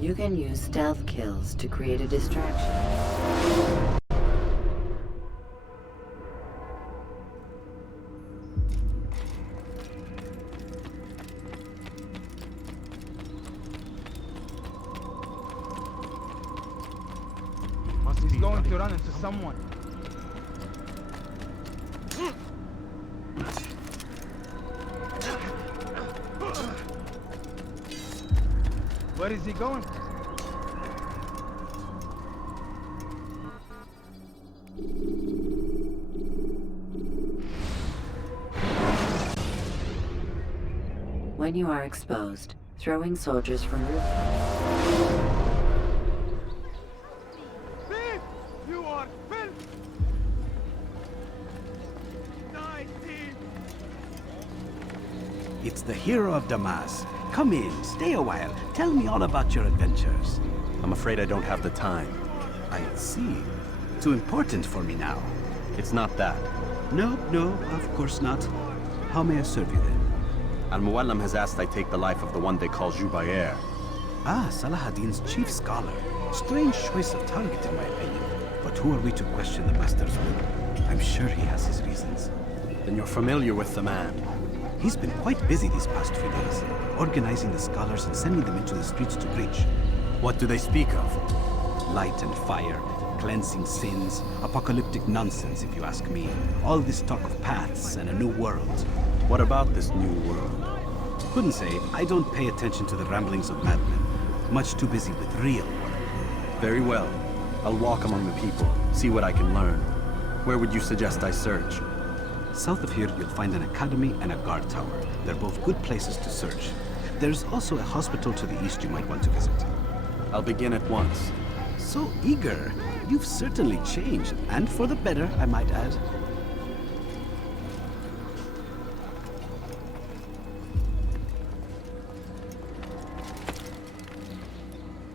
You can use stealth kills to create a distraction. He's going to run into someone. Where is he going? When you are exposed, throwing soldiers from roof. You are filth! Die, thief! It's the hero of Damas. Come in, stay a while. Tell me all about your adventures. I'm afraid I don't have the time. I see. Too important for me now. It's not that. No, of course not. How may I serve you then? Al-Muallim has asked I take the life of the one they call Jubair. Ah, Salah-ad-Din's chief scholar. Strange choice of target in my opinion. But who are we to question the Master's will? I'm sure he has his reasons. Then you're familiar with the man. He's been quite busy these past few days, organizing the scholars and sending them into the streets to preach. What do they speak of? Light and fire, cleansing sins, apocalyptic nonsense if you ask me. All this talk of paths and a new world. What about this new world? Couldn't say. I don't pay attention to the ramblings of madmen. Much too busy with real work. Very well. I'll walk among the people, see what I can learn. Where would you suggest I search? South of here, you'll find an academy and a guard tower. They're both good places to search. There's also a hospital to the east you might want to visit. I'll begin at once. So eager. You've certainly changed, and for the better, I might add.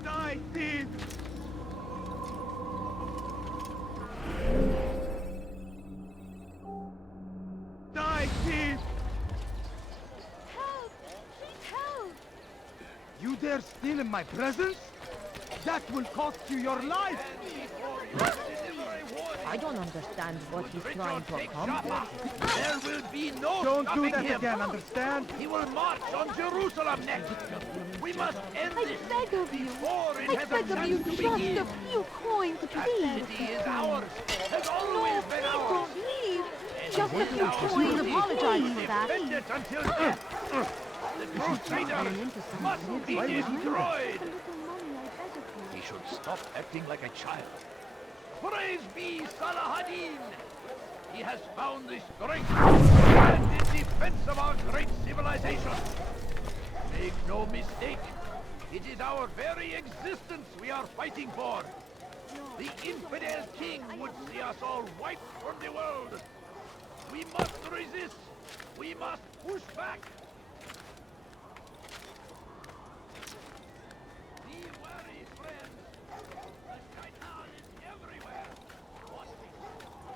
Die, thief! Die, thief! Help! Please help! You dare steal in my presence? That will cost you your life! I don't understand what he's trying to accomplish. There will be no Don't do stopping that him. again, understand? He will march on Jerusalem next. We must end I this beg of you. before it I has beg a of you, chance to just begin. a few coins, That please. city is ours. Has No, always been please ours. don't leave. Just a few Now, coins, we apologize for that. defend it until death. The Crusaders must be destroyed. A little money, I beg of you. He should stop acting like a child. Praise be Salah-ad-Din! He has found the strength and in defense of our great civilization. Make no mistake, it is our very existence we are fighting for. The infidel king would see us all wiped from the world. We must resist. We must push back. Be wary, friends. The shaitan is everywhere. Watching,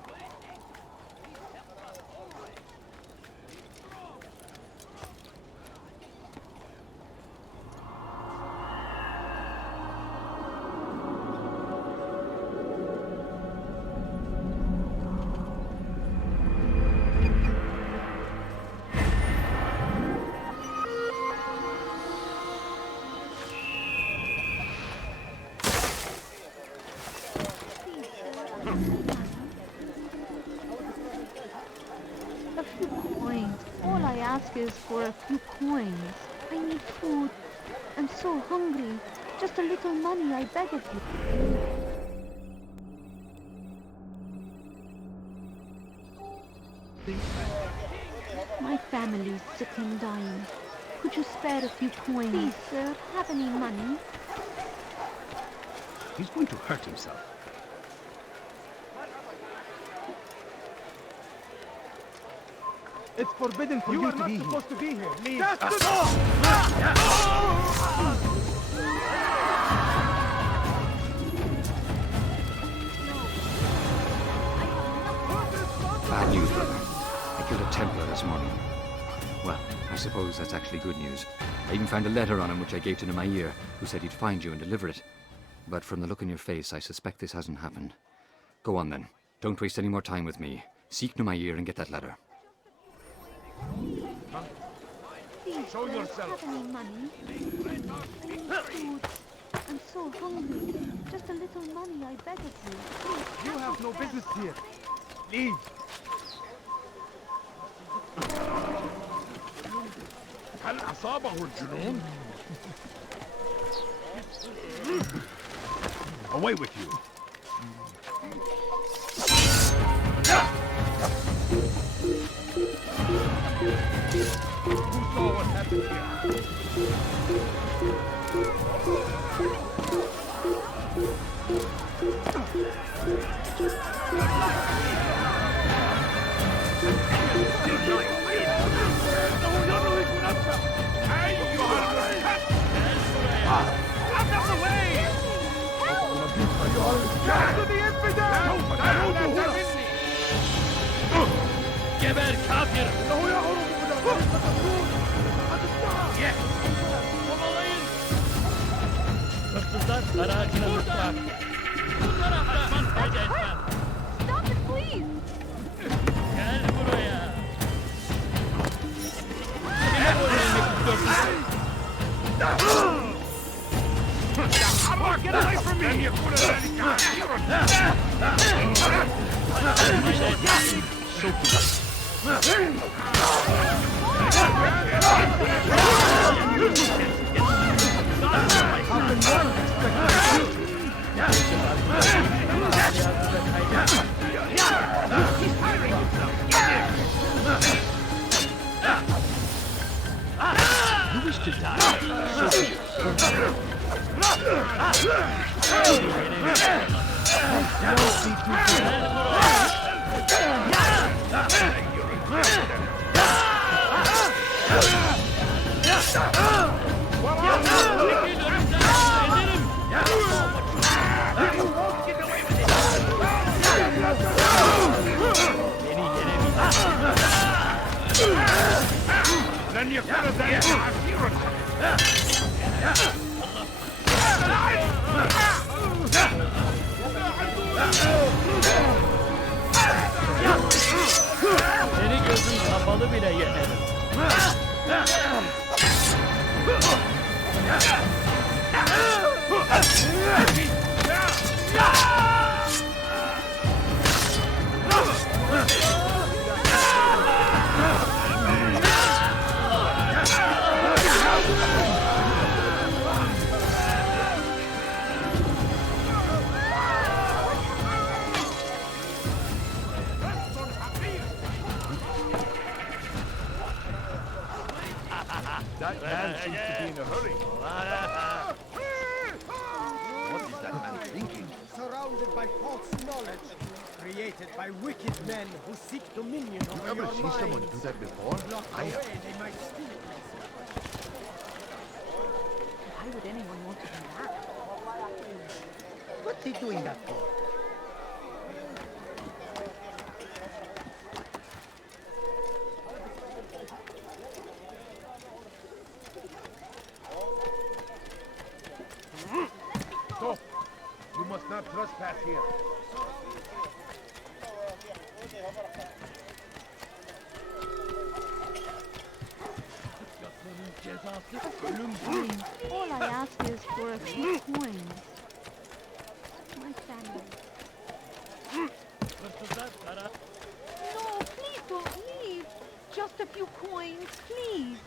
waiting. He tempts us always. Be strong. A few coins. All I ask is for a few coins. I need food. I'm so hungry. Just a little money, I beg of you. My family's sick and dying. Could you spare a few coins? Please, sir, have any money? He's going to hurt himself. It's forbidden for you to be here. You are not supposed to be here. Leave. Bad news, brother. I killed a Templar this morning. Well, I suppose that's actually good news. I even found a letter on him which I gave to Nemair, who said he'd find you and deliver it. But from the look on your face, I suspect this hasn't happened. Go on then. Don't waste any more time with me. Seek Nemair and get that letter. Please, Show do you yourself. have any money? I need food. I'm so hungry. Just a little money, I beg of you. Please, You have no business here. Leave. هل أصابه الجنون؟ Away with you. Who saw what happened here? Geber kafir! Kovalayın! Hırsızlar aracına mutfak. Bunlara kaçman fayda etmez. Stop it, please! Gel buraya. Kime öğrenmek istiyorsun? Get away from me! You put it You wish to die? Then you could have done it. Seni gözün kapalı bile yeterim. That man seems to be in a hurry. What is that man thinking? Surrounded by false knowledge, created by wicked men who seek dominion You over ever your seen minds. someone do that before? Locked I have. away, they might steal it. Why would anyone want to do that? What's he doing that for? Stop! You must not trespass here. All I ask is for a few coins. My family. Hırsızlar ara... No, please don't leave. Just a few coins, please.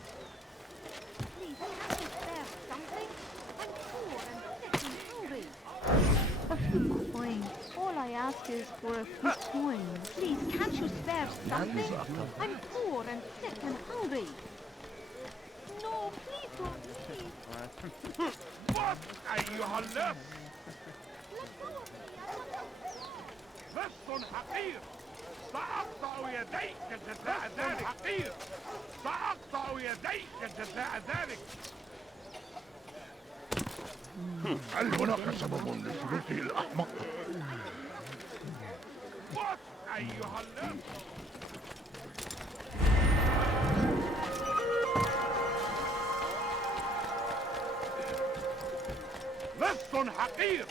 Please, can't you spare something? I'm poor and sick and hungry. A few coins. All I ask is for a few coins. Please, can't you spare something? I'm poor and sick and hungry. No, please don't leave. What أيها اللص؟ Let go of me. I want لص حقير. سأقطع يديك جزاء ذلك. حقير. سأقطع يديك جزاء ذلك. هل هناك سبب لسلوكه الأحمق؟ What أيها اللص؟ حقير.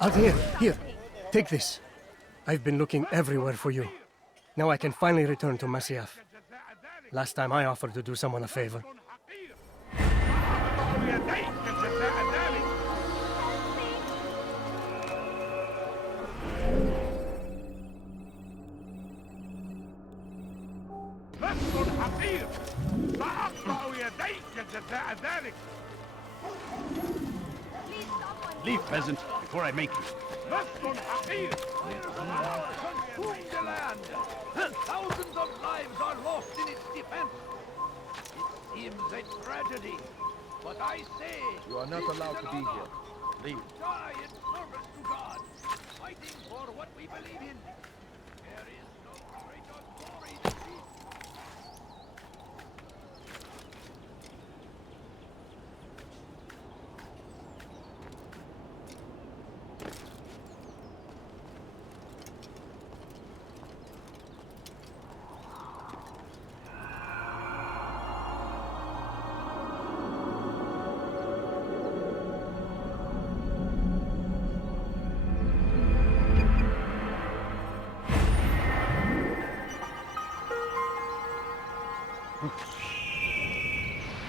Altair, here. Take this. I've been looking everywhere for you. Now I can finally return to Masyaf. Last time I offered to do someone a favor. Leave, peasant, before I make you. Consume the land. Thousands of lives are lost in its defense. It seems a tragedy, but I say You are not allowed to be here. Leave. die in service to God, fighting for what we believe in. There is no greater glory than this.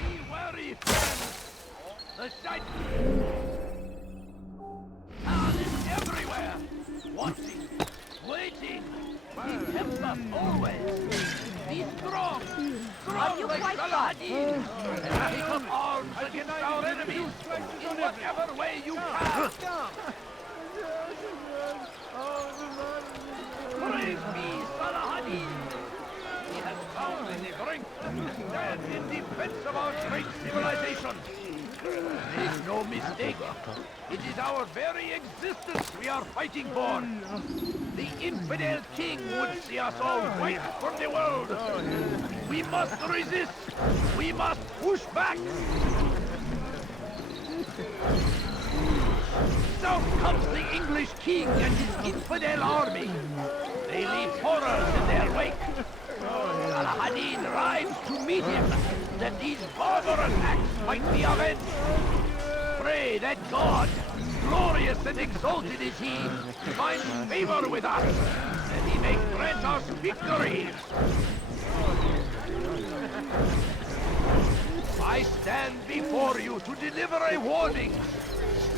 Be wary, friends! The sight is everywhere! Watching, waiting! He helps us always! Be strong! Strong like Saladin! And take up arms against our enemies in whatever way you can! Praise be Saladin! He has found the strength to stand in defense of our great civilization. Make no mistake, it is our very existence we are fighting for. The infidel king would see us all wiped from the world. We must resist. We must push back. South comes the English king and his infidel army. They leave horrors in their wake. Saladin rides to meet him, that these barbarous acts might be avenged. Pray that God, glorious and exalted is he, finds favor with us, that he may grant us victory. I stand before you to deliver a warning.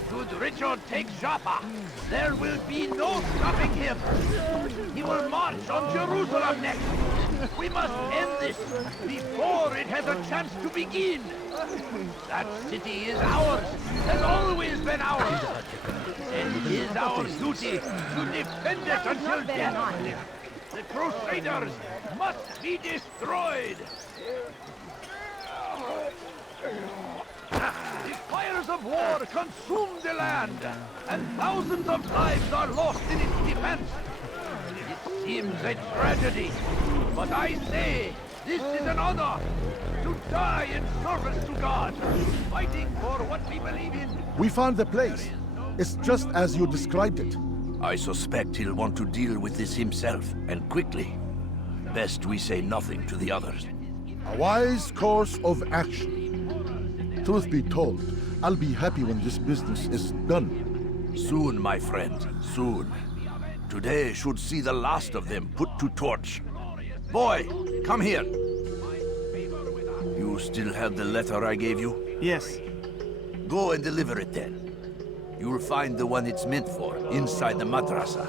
Should Richard take Jaffa, there will be no stopping him. He will march on Jerusalem next. We must end this before it has a chance to begin. That city is ours, has always been ours. And it is our duty to defend it until death. The Crusaders must be destroyed. The fires of war consume the land, and thousands of lives are lost in its defense. It seems a tragedy, but I say this is an honor to die in service to God, fighting for what we believe in. We found the place. It's just as you described it. I suspect he'll want to deal with this himself, and quickly. Best we say nothing to the others. A wise course of action. Truth be told, I'll be happy when this business is done. Soon, my friend, soon. Today should see the last of them put to torch. Boy, come here. You still have the letter I gave you? Yes. Go and deliver it then. You'll find the one it's meant for inside the madrasa.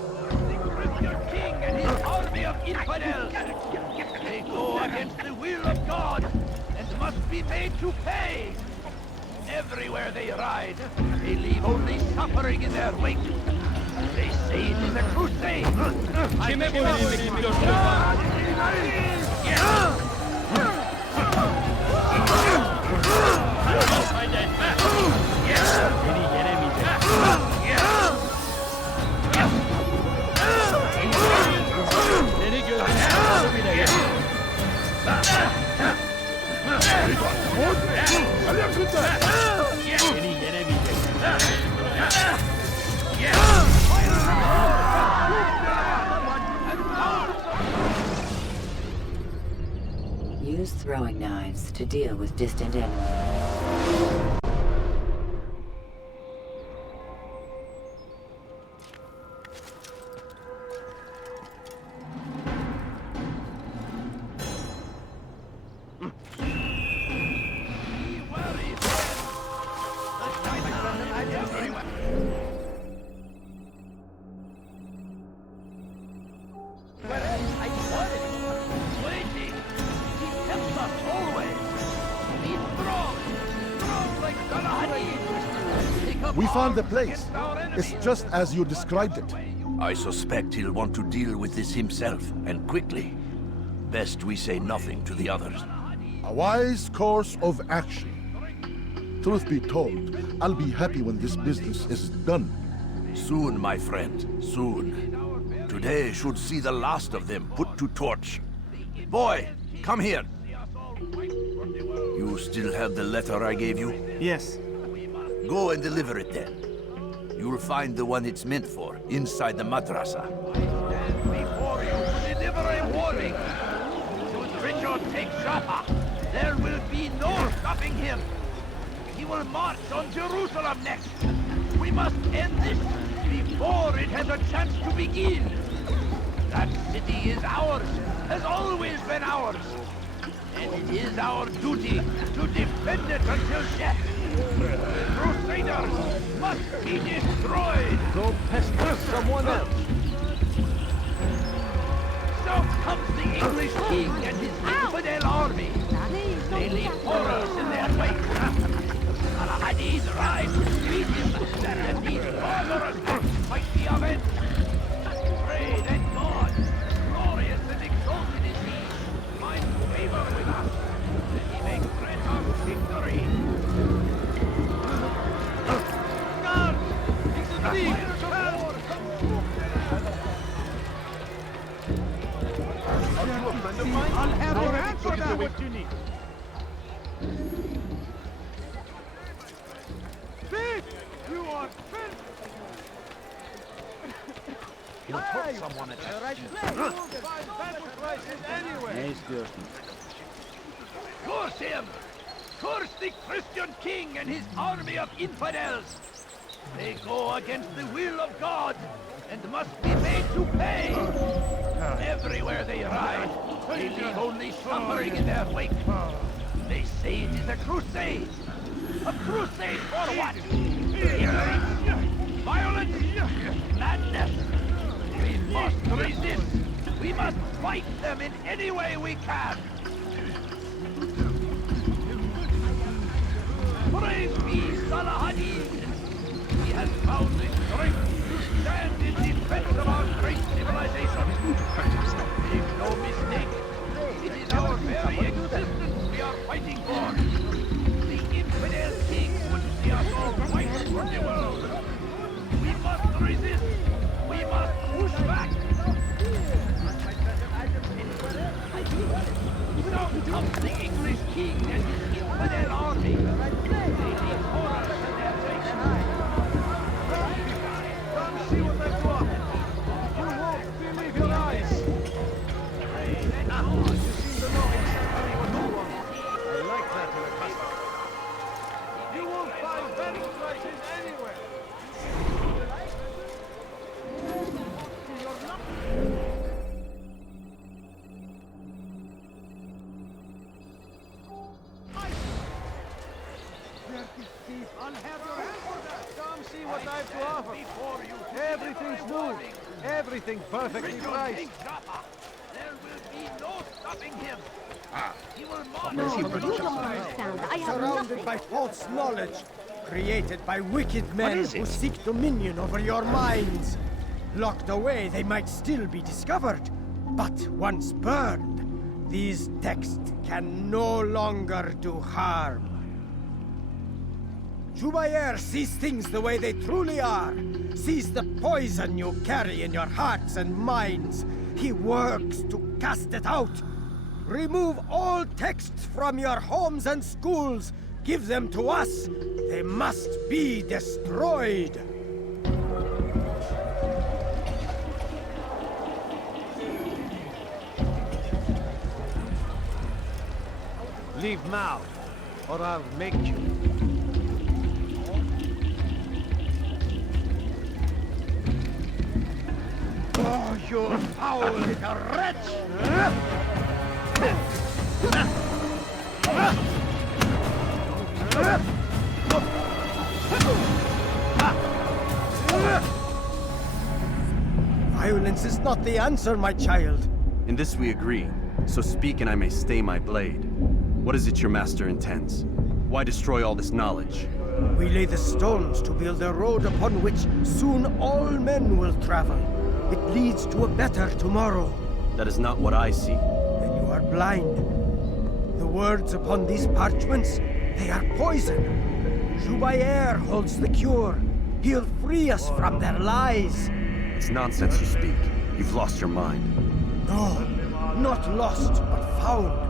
The Christian king and his army of infidels. They go against the will of God and must be made to pay. Everywhere they ride, they leave only suffering in their wake. They say it is a crusade. Use throwing knives to deal with distant enemies. We found the place. It's just as you described it. I suspect he'll want to deal with this himself, and quickly. Best we say nothing to the others. A wise course of action. Truth be told, I'll be happy when this business is done. Soon, my friend, soon. Today should see the last of them put to torch. Boy, come here. You still have the letter I gave you? Yes. Go and deliver it then. You'll find the one it's meant for, inside the madrasa. Stand before you to deliver a warning. Should Richard take Jaffa, there will be no stopping him. He will march on Jerusalem next. We must end this before it has a chance to begin. That city is ours, has always been ours. And it is our duty to defend it until death. The Crusaders must be destroyed! Go pester someone else! So comes the English king and his infidel army. They leave horrors in their wake. Al-Hadid ride to greet him, and these barbarous acts might be avenged. Pray that God, glorious and exalted is he, find favor with us, that he may grant us victory. I'll have your answer to what you need. Speak! You are fit! He'll put someone at the right Find battle prices anywhere! Curse him! Curse the Christian king and his army of infidels! They go against the will of God and must be made to pay! Everywhere they ride, they leave only suffering in their wake. They say it is a crusade. A crusade for what? Ignorance, violence, madness. We must resist. We must fight them in any way we can. Praise be Salah-ad-Din. He has found the strength to stand in defense of our great civilization. Make no mistake, it is our very existence we are fighting for. The infidel king would see us all fight for the world. We must resist. We must push back. So comes the English king and his infidel army. They leave horrors in their wake. Come see what I've got! You won't believe your eyes! You seem to know exactly what you want. I like that in a custom. You won't find better prices anywhere! I'll have your hand for that! Come see what I have to offer! Everything's new! Everything perfectly priced! There will be no stopping him! He will march No, you don't understand. I have Surrounded nothing. by false knowledge, created by wicked men who seek dominion over your minds. Locked away, they might still be discovered. But once burned, these texts can no longer do harm. Jubair sees things the way they truly are, sees the poison you carry in your hearts and minds. He works to cast it out. Remove all texts from your homes and schools. Give them to us. They must be destroyed. Leave now, or I'll make you. Oh, you foul little wretch! Violence is not the answer, my child. In this we agree, so speak and I may stay my blade. What is it your master intends? Why destroy all this knowledge? We lay the stones to build a road upon which soon all men will travel. It leads to a better tomorrow. That is not what I see. Then you are blind. The words upon these parchments, they are poison. Jubayer holds the cure. He'll free us from their lies. It's nonsense you speak. You've lost your mind. No, not lost, but found.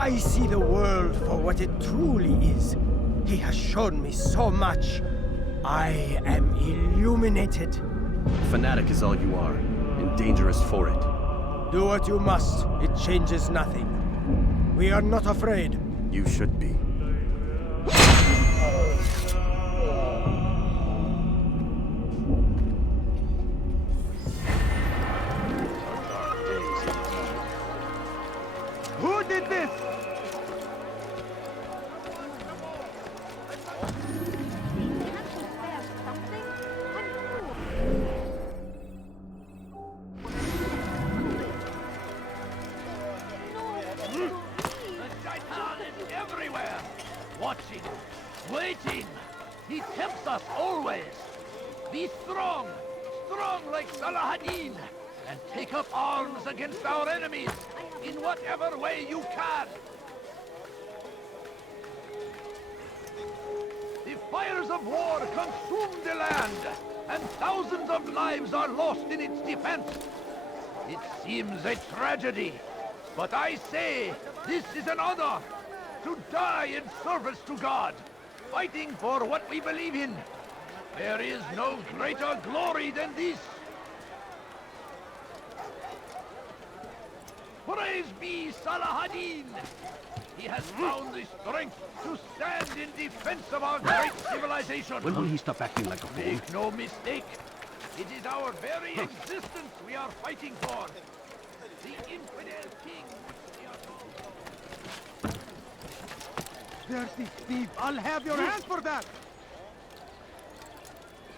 I see the world for what it truly is. He has shown me so much. I am illuminated. Fanatic is all you are, and dangerous for it. Do what you must. It changes nothing. We are not afraid. You should be. Who did this? Everywhere! Watching, waiting! He tempts us always! Be strong! Strong like Salahadin! And take up arms against our enemies in whatever way you can! The fires of war consume the land, and thousands of lives are lost in its defense. It seems a tragedy, but I say this is an honor. To die in service to God, fighting for what we believe in. There is no greater glory than this. Praise be Salahadin! He has found the strength to stand in defense of our great civilization. When will he stop acting like a fool? Make no mistake. It is our very existence we are fighting for. The infidel king which we are called. Dirty thief! I'll have your hand for that!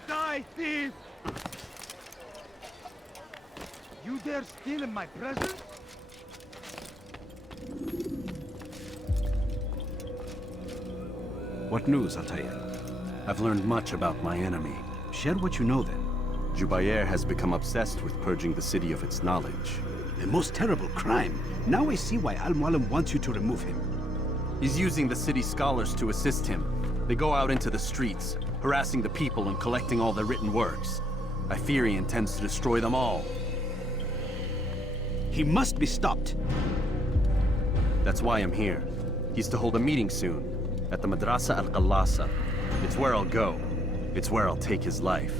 Die, thief! You dare steal in my presence? What news, Altair? I've learned much about my enemy. Share what you know then. Jubayer has become obsessed with purging the city of its knowledge. A most terrible crime. Now I see why Al-Mualim wants you to remove him. He's using the city scholars to assist him. They go out into the streets, harassing the people and collecting all their written works. I fear he intends to destroy them all. He must be stopped. That's why I'm here. He's to hold a meeting soon, at the Madrasa Al-Qallasa. It's where I'll go. It's where I'll take his life.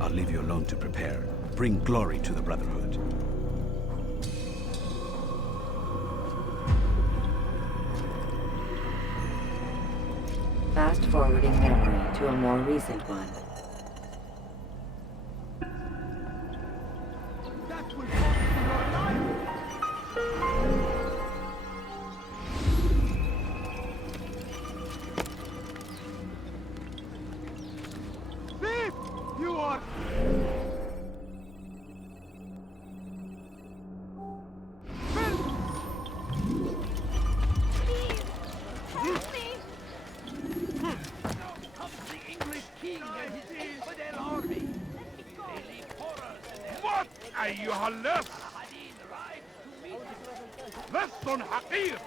I'll leave you alone to prepare. Bring glory to the Brotherhood. Fast-forwarding memory to a more recent one. That will cost you your life! Thief! You are... أيها اللص لص حقير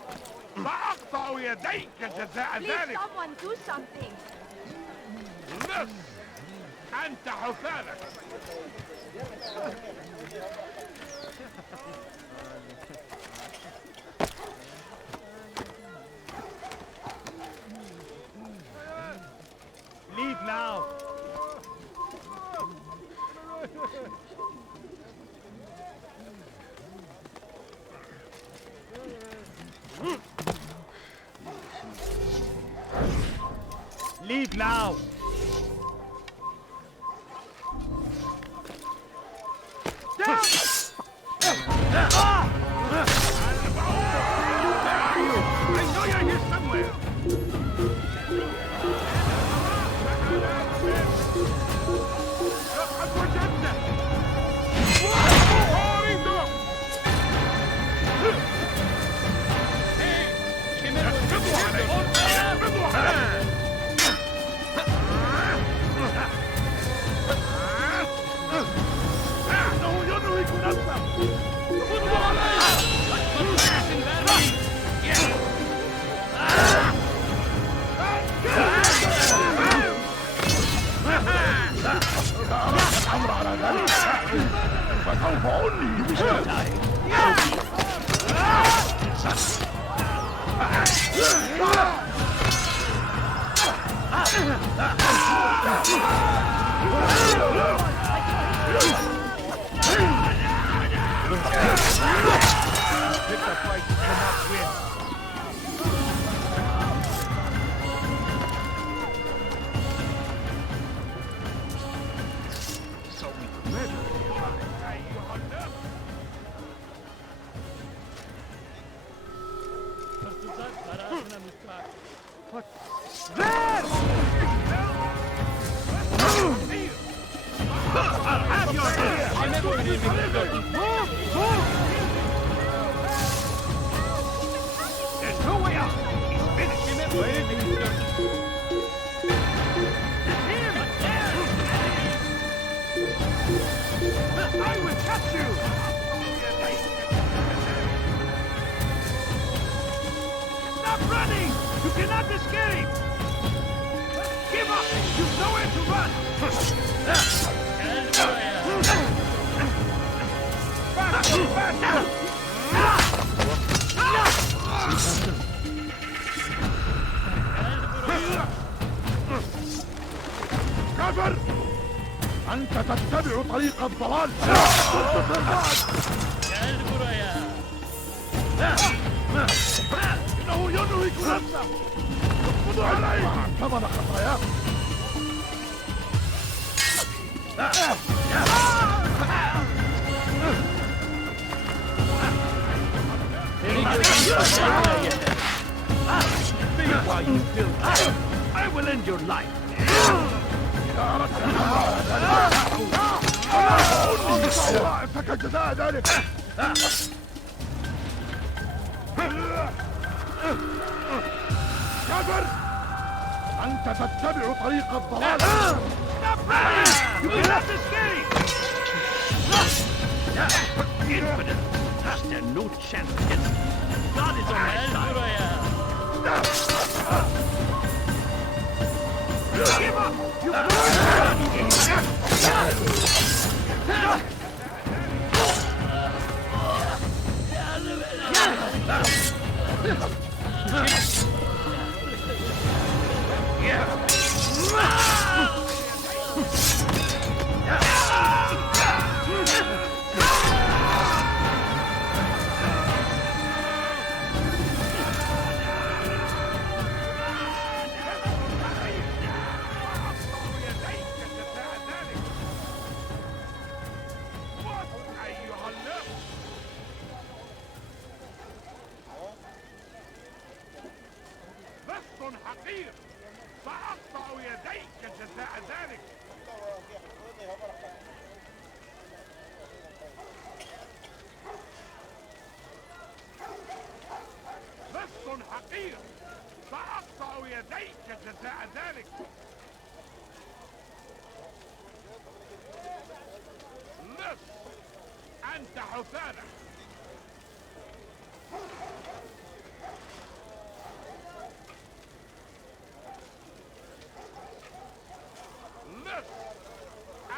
سأقطع يديك جزاء ذلك. Someone do something. لص أنت حفالك. Leave now! Speak now! I know you're here somewhere! There's no way out! He's finished! I will catch you! Stop running! You cannot escape! Give up! You've nowhere to run! Faster! Faster! كفر! أنت تتبع طريق الضلال! إنه ينهك نفسه! اقبضوا عليه! ثمن خطاياه! I will end your life! جزاء ذلك كافر أنت تتبع طريق الضلال You cannot escape! Infinite! There's no chance against me. God is on my side. Give up! You حقير سأقطع يديك جزاء ذلك لص حقير سأقطع يديك جزاء ذلك لص أنت حثالة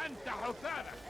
أنت حثالة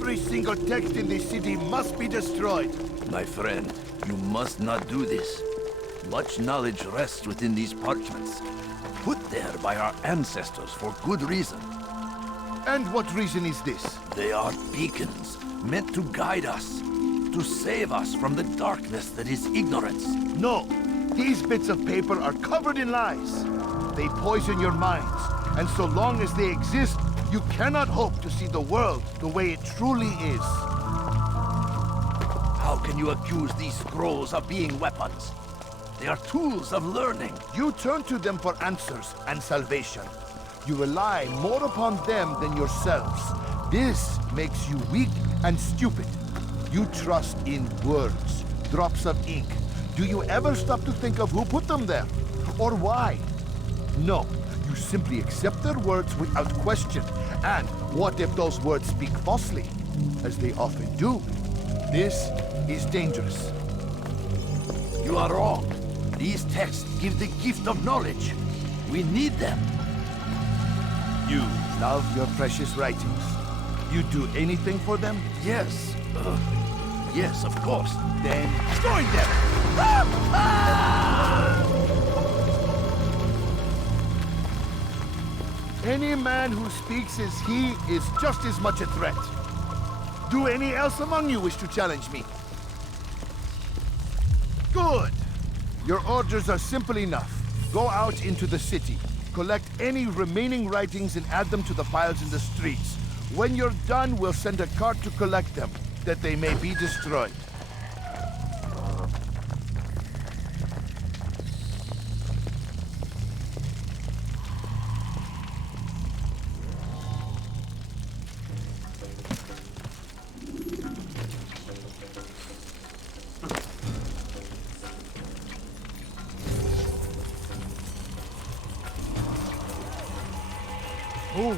Every single text in this city must be destroyed. My friend, you must not do this. Much knowledge rests within these parchments, put there by our ancestors for good reason. And what reason is this? They are beacons, meant to guide us, to save us from the darkness that is ignorance. No, these bits of paper are covered in lies. They poison your minds, and so long as they exist, you cannot hope to see the world the way it truly is. How can you accuse these scrolls of being weapons? They are tools of learning. You turn to them for answers and salvation. You rely more upon them than yourselves. This makes you weak and stupid. You trust in words, drops of ink. Do you ever stop to think of who put them there? Or why? No, you simply accept their words without question. And what if those words speak falsely? As they often do. This is dangerous. You are wrong. These texts give the gift of knowledge. We need them. You love your precious writings. You do anything for them? Yes. Yes, of course. Then join them! Any man who speaks as he is just as much a threat. Do any else among you wish to challenge me? Good! Your orders are simple enough. Go out into the city, collect any remaining writings and add them to the piles in the streets. When you're done, we'll send a cart to collect them, that they may be destroyed. Oh.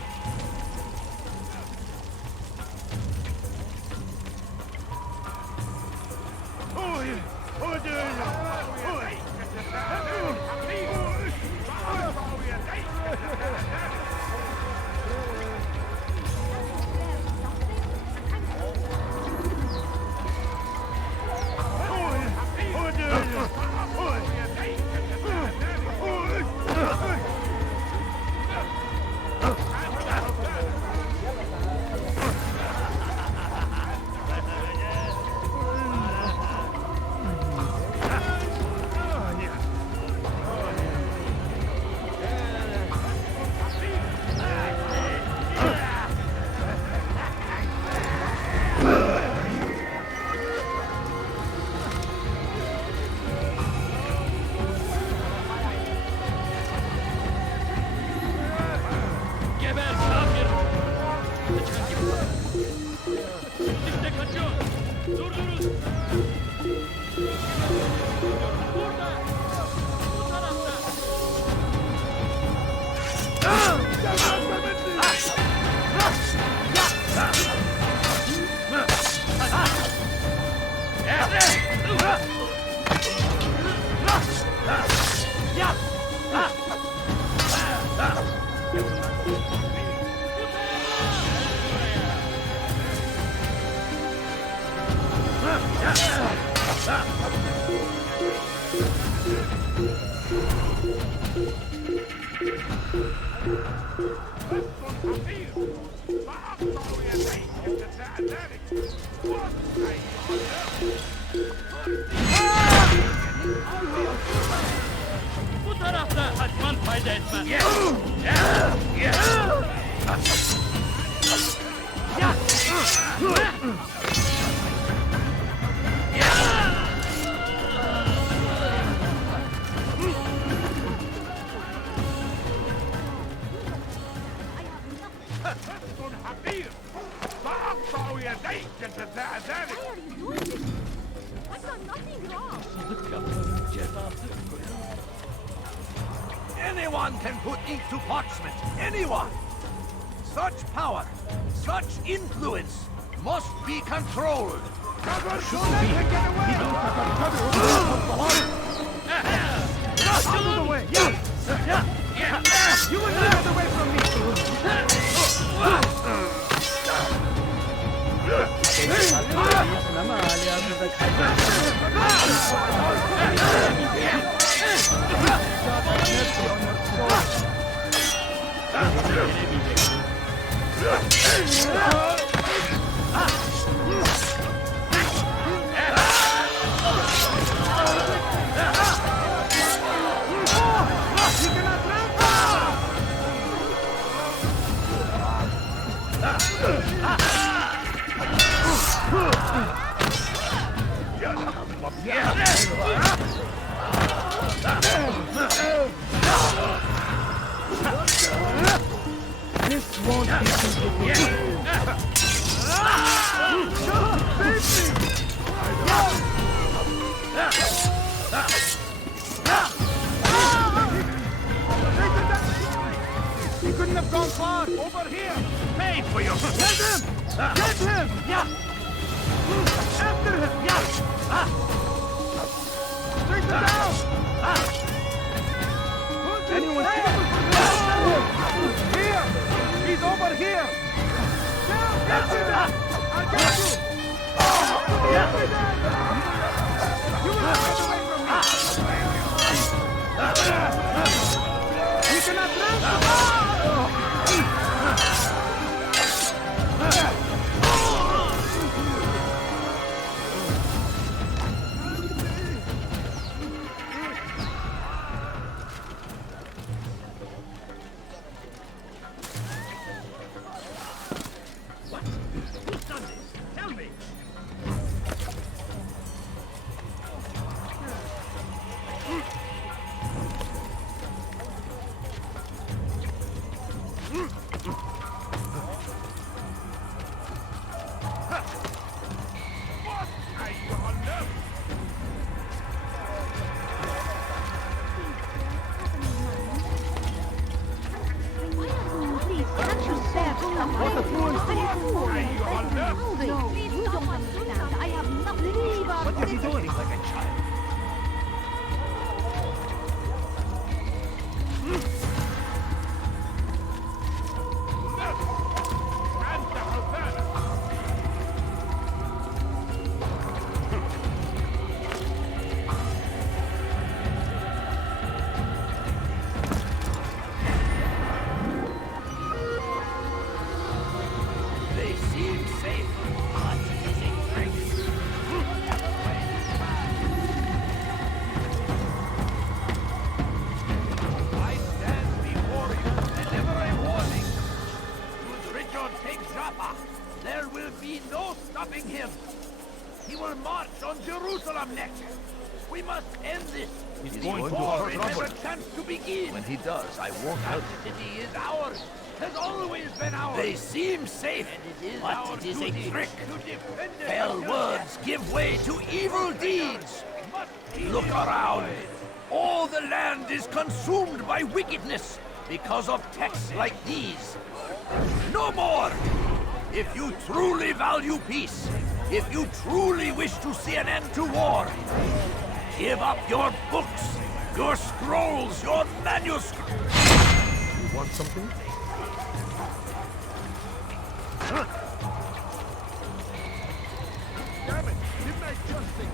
Bu tarafta kaçman fayda etmez. Anyone can put ink to parchment. Anyone! Such power, such influence must be controlled. Out of the way! You will not get away from me! This won't be too difficult. He couldn't have gone far. Over here. Pay for your... Get him! Get him! Yeah. After him! Yeah. Take him down! Anyone here! He's over here! Get to them! I'll get you! You will not get away from me! You cannot run! What is he doing? He's like a child. They seem safe, but it is a trick. I stand before you, deliver a warning. Should Richard take Joppa, there will be no stopping him. He will march on Jerusalem next. We must end this. He's going to hurt Robert. A chance to begin. When he does, I won't help. The city is ours. Has always been ours. They seem safe, but it is a trick. Fell words give way to evil deeds. Look around. All the land is consumed by wickedness because of texts like these. No more! If you truly value peace, if you truly wish to see an end to war, give up your books, your scrolls, your manuscripts. You want something? Damn it! Didn't I just think?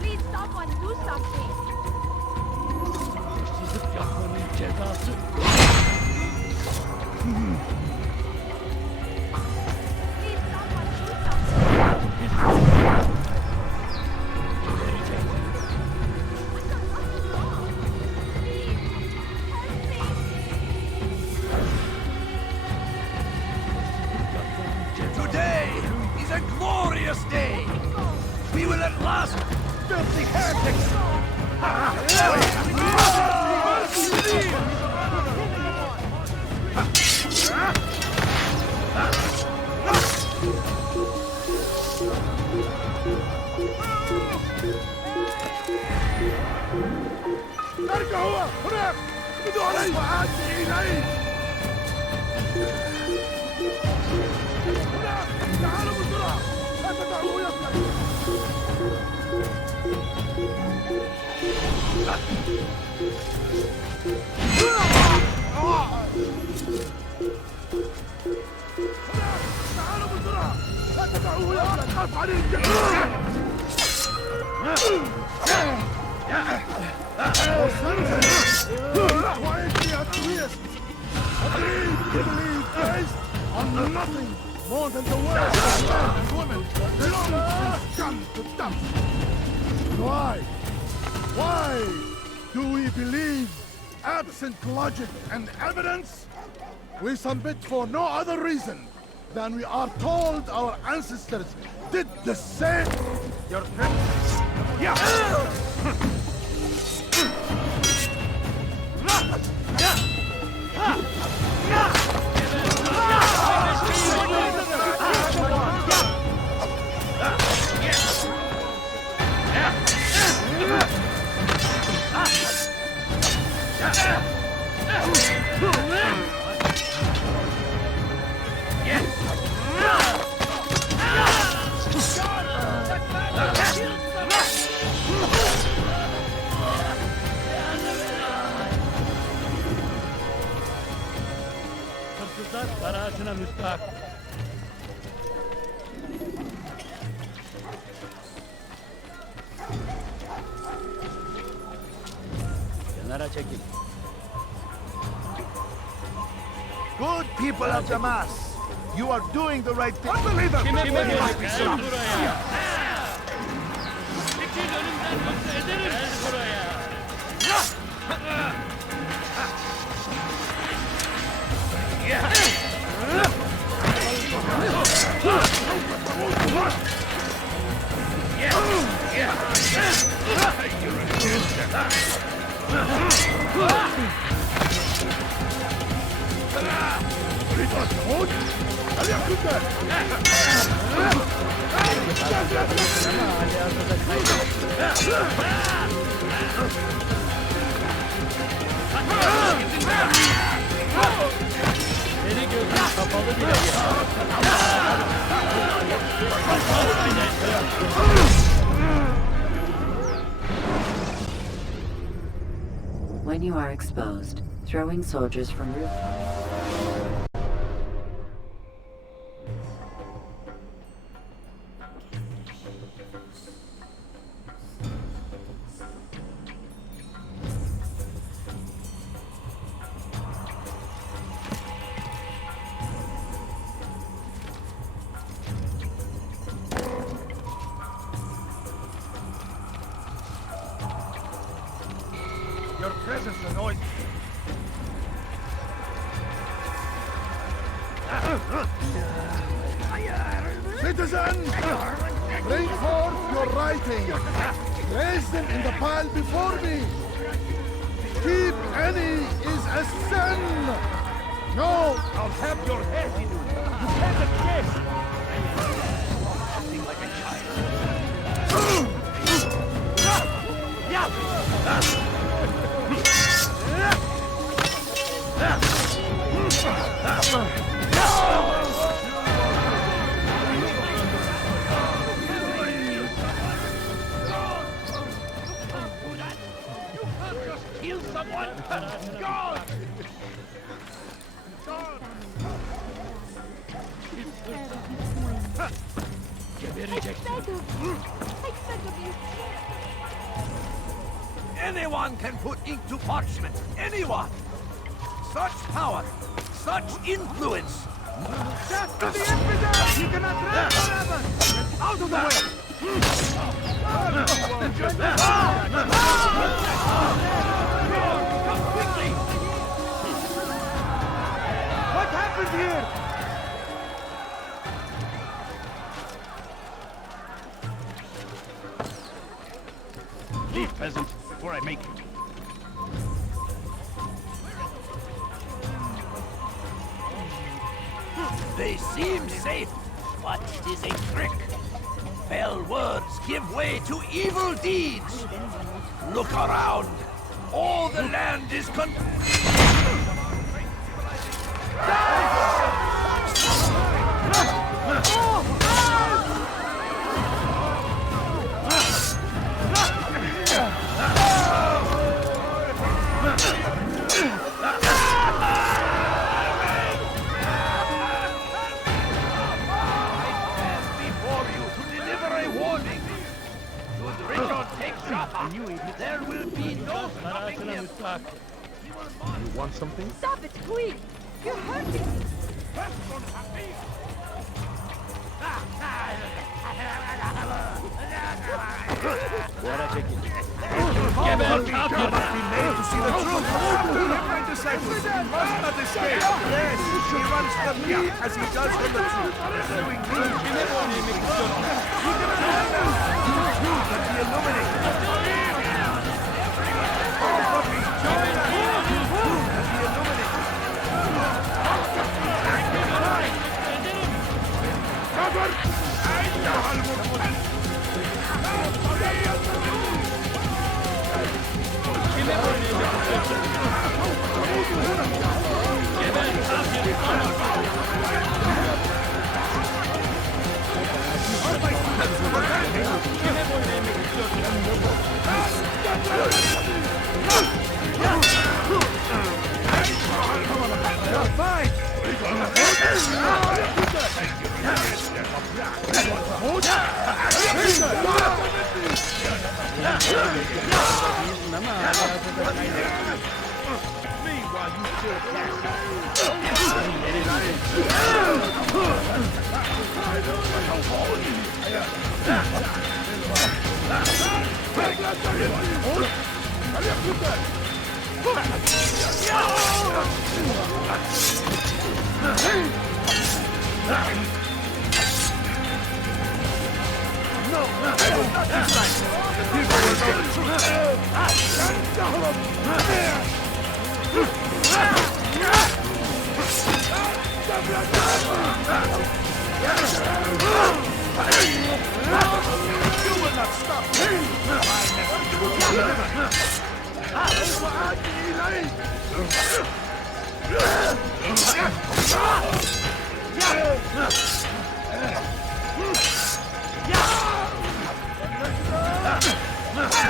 Please, someone do something. Please, someone do something. Today is a glorious day. We will at last filthy heretics. اعتمدوا علي وآتي إليه. تعالوا بسرعة، لا تدعوه يسلك. تعالوا بسرعة، لا تدعوه يسلك. خاف عليه on nothing more than the world of men and women belongs to scum to dust. Why do we believe absent logic and evidence? We submit for no other reason than we are told our ancestors did the same. Your Hırsızlar para ağacına müstahak. Kenara çekil. Good people of Damas, you are doing the right thing. Unbelievable! Kime gelecek? Gel buraya. Çekil önümden yoksa ederim. Gel buraya. Seni gözün kapalı bile When you are exposed, throwing soldiers from rooftops. Your presence annoys me. Citizen, bring forth your writing. Raise them in the pile before me. Keep any is a sin. No, I'll have your head in you. You can't escape. Acting like a child. Kill someone! God! Anyone can put ink to parchment. Anyone! Such power, such influence. Death to the infidel! You cannot reign forever! Get out of the way! Come quickly! What happened here? Leave, peasant, before I make you. They seem safe, but it is a trick. Fell words give way to evil deeds. Look around. All the land is there will be no stopping him. You want something? Stop it, please! You're hurting me! What I take it? Give it up! You must be made to see the truth. My disciples must not escape. Yes, he runs from me as he does from the truth. Pursuing me, but he illuminates.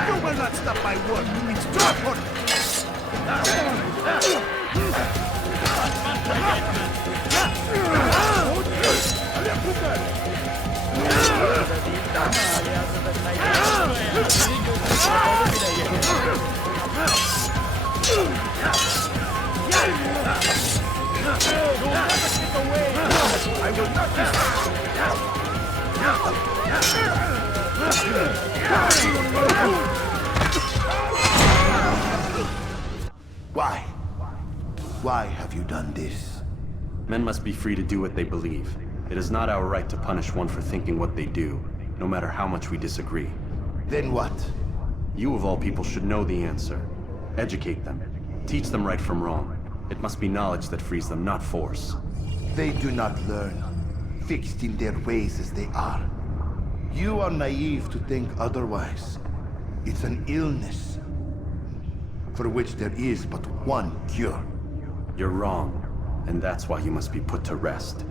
You will not stop my work. It's too important. I will not Why? Why have you done this? Men must be free to do what they believe. It is not our right to punish one for thinking what they do, no matter how much we disagree. Then what? You of all people should know the answer. Educate them. Teach them right from wrong. It must be knowledge that frees them, not force. They do not learn, fixed in their ways as they are. You are naive to think otherwise. It's an illness for which there is but one cure. You're wrong, and that's why you must be put to rest.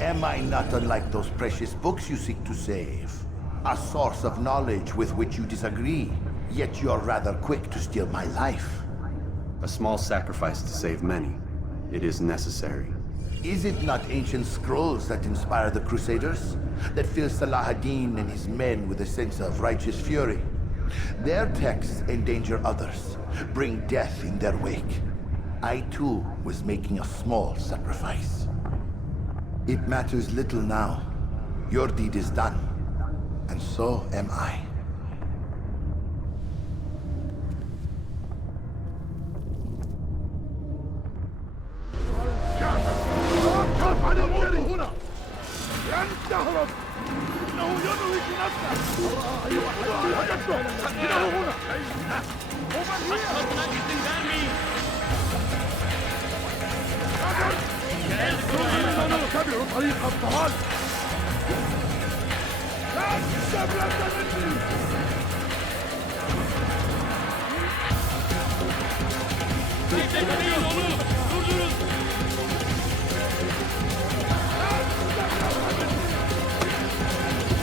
Am I not unlike those precious books you seek to save? A source of knowledge with which you disagree, yet you're rather quick to steal my life. A small sacrifice to save many. It is necessary. Is it not ancient scrolls that inspire the Crusaders? That fill Salah ad-Din and his men with a sense of righteous fury? Their texts endanger others, bring death in their wake. I too was making a small sacrifice. It matters little now. Your deed is done, and so am I. Yetiştirin onu! Durdurun!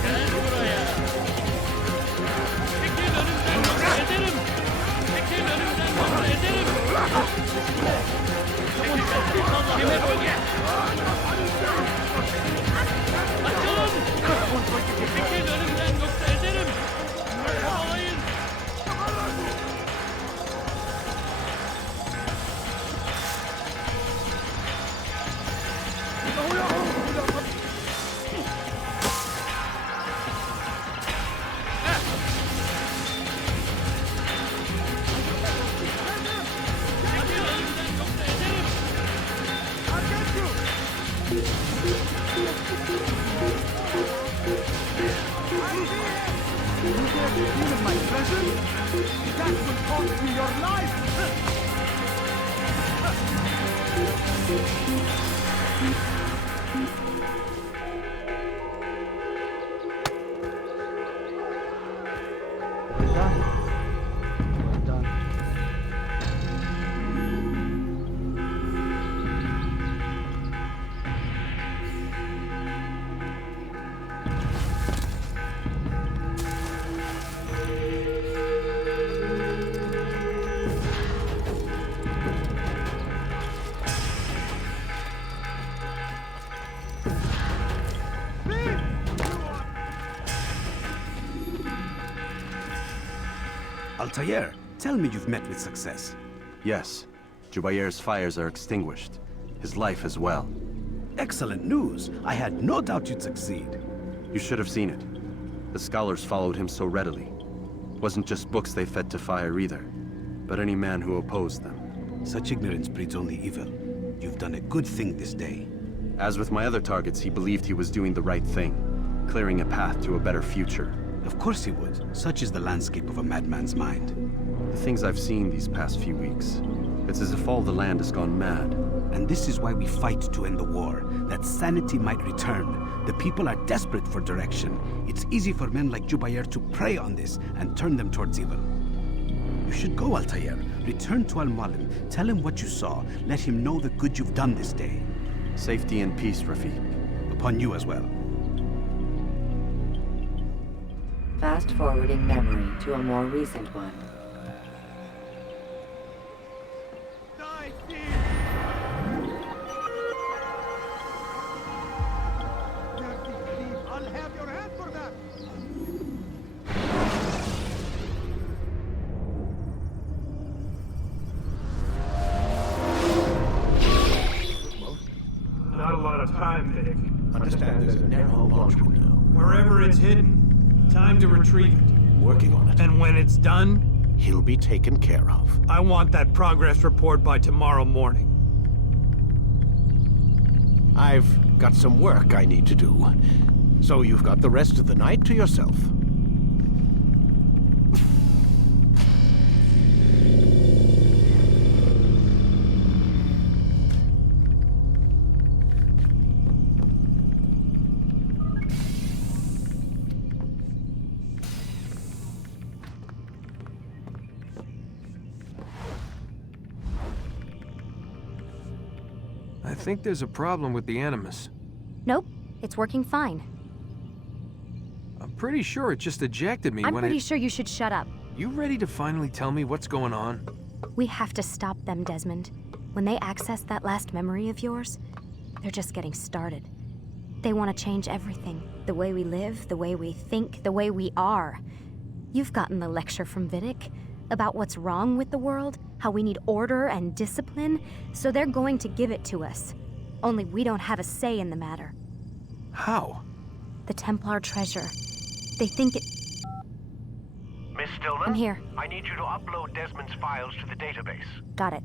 Gel buraya! Çekil önümden yoksa ederim! Çekil önümden yoksa ederim! Kime bu? Açılın! Çekil önümden yoksa ederim! Kovalayın! Altair, tell me you've met with success. Yes. Jubair's fires are extinguished. His life as well. Excellent news. I had no doubt you'd succeed. You should have seen it. The scholars followed him so readily. Wasn't just books they fed to fire either, but any man who opposed them. Such ignorance breeds only evil. You've done a good thing this day. As with my other targets, he believed he was doing the right thing, clearing a path to a better future. Of course he would. Such is the landscape of a madman's mind. The things I've seen these past few weeks, it's as if all the land has gone mad. And this is why we fight to end the war, that sanity might return. The people are desperate for direction. It's easy for men like Jubair to prey on this and turn them towards evil. You should go, Altair. Return to Al-Mualim. Tell him what you saw. Let him know the good you've done this day. Safety and peace, Rafiq. Upon you as well. Fast-forwarding memory to a more recent one. I'll have your head for that! Not a lot of time, Vic. Understand there's a narrow launch window. Wherever it's hidden, time to retrieve it. Working on it. And when it's done, He'll be taken care of. I want that progress report by tomorrow morning. I've got some work I need to do. So you've got the rest of the night to yourself. I think there's a problem with the Animus. Nope, it's working fine. I'm pretty sure it just ejected me I'm when pretty sure you should shut up. You ready to finally tell me what's going on? We have to stop them, Desmond. When they access that last memory of yours, they're just getting started. They want to change everything. The way we live, the way we think, the way we are. You've gotten the lecture from Vidic about what's wrong with the world, how we need order and discipline, so they're going to give it to us. Only we don't have a say in the matter. How? The Templar treasure. They think it... Miss Stillman? I'm here. I need you to upload Desmond's files to the database. Got it.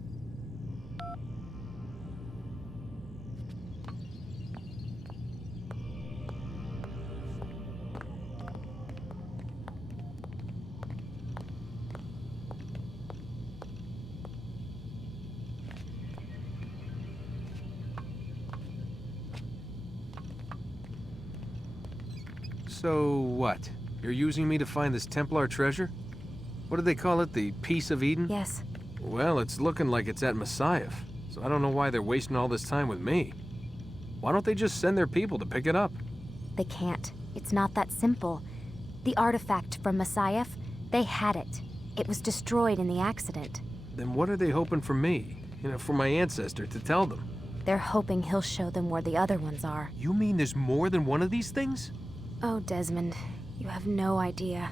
So what? You're using me to find this Templar treasure? What do they call it? The Piece of Eden? Yes. Well, it's looking like it's at Messiah, so I don't know why they're wasting all this time with me. Why don't they just send their people to pick it up? They can't. It's not that simple. The artifact from Messiah, they had it. It was destroyed in the accident. Then what are they hoping for me? You know, for my ancestor to tell them? They're hoping he'll show them where the other ones are. You mean there's more than one of these things? Oh, Desmond, you have no idea.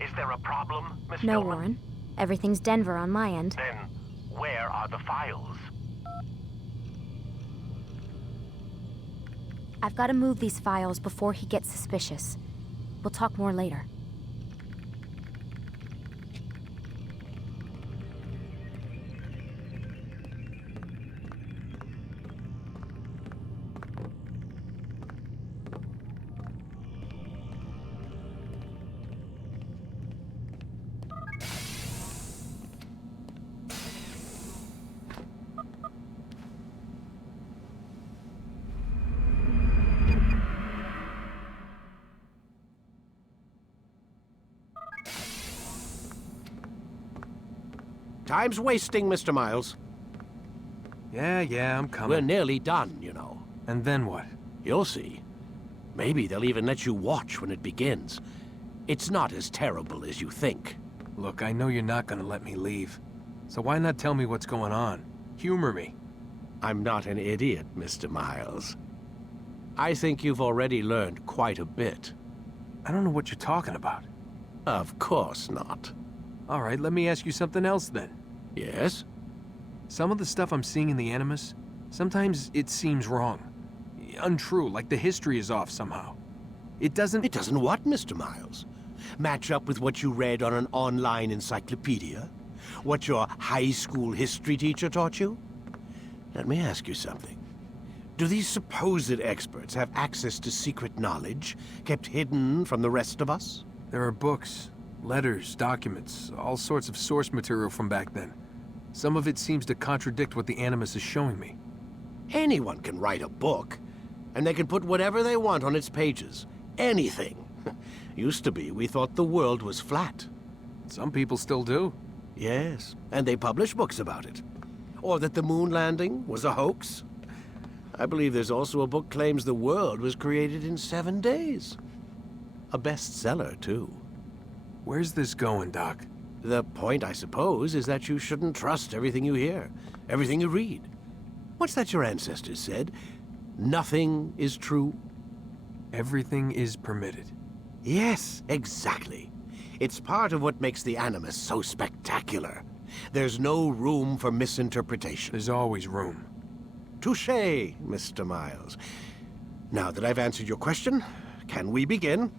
Is there a problem, Miss No, Stillman? Warren. Everything's Denver on my end. Then, where are the files? I've got to move these files before he gets suspicious. We'll talk more later. Time's wasting, Mr. Miles. Yeah, I'm coming. We're nearly done, you know. And then what? You'll see. Maybe they'll even let you watch when it begins. It's not as terrible as you think. Look, I know you're not gonna let me leave. So why not tell me what's going on? Humor me. I'm not an idiot, Mr. Miles. I think you've already learned quite a bit. I don't know what you're talking about. Of course not. All right, let me ask you something else then. Yes? Some of the stuff I'm seeing in the Animus, sometimes it seems wrong. Untrue, like the history is off somehow. It doesn't what, Mr. Miles? Match up with what you read on an online encyclopedia? What your high school history teacher taught you? Let me ask you something. Do these supposed experts have access to secret knowledge kept hidden from the rest of us? There are books, letters, documents, all sorts of source material from back then. Some of it seems to contradict what the Animus is showing me. Anyone can write a book, and they can put whatever they want on its pages. Anything. Used to be, we thought the world was flat. Some people still do. Yes, and they publish books about it. Or that the moon landing was a hoax. I believe there's also a book claims the world was created in 7 days. A bestseller, too. Where's this going, Doc? The point, I suppose, is that you shouldn't trust everything you hear, everything you read. What's that your ancestors said? Nothing is true? Everything is permitted. Yes, exactly. It's part of what makes the Animus so spectacular. There's no room for misinterpretation. There's always room. Touché, Mr. Miles. Now that I've answered your question, can we begin?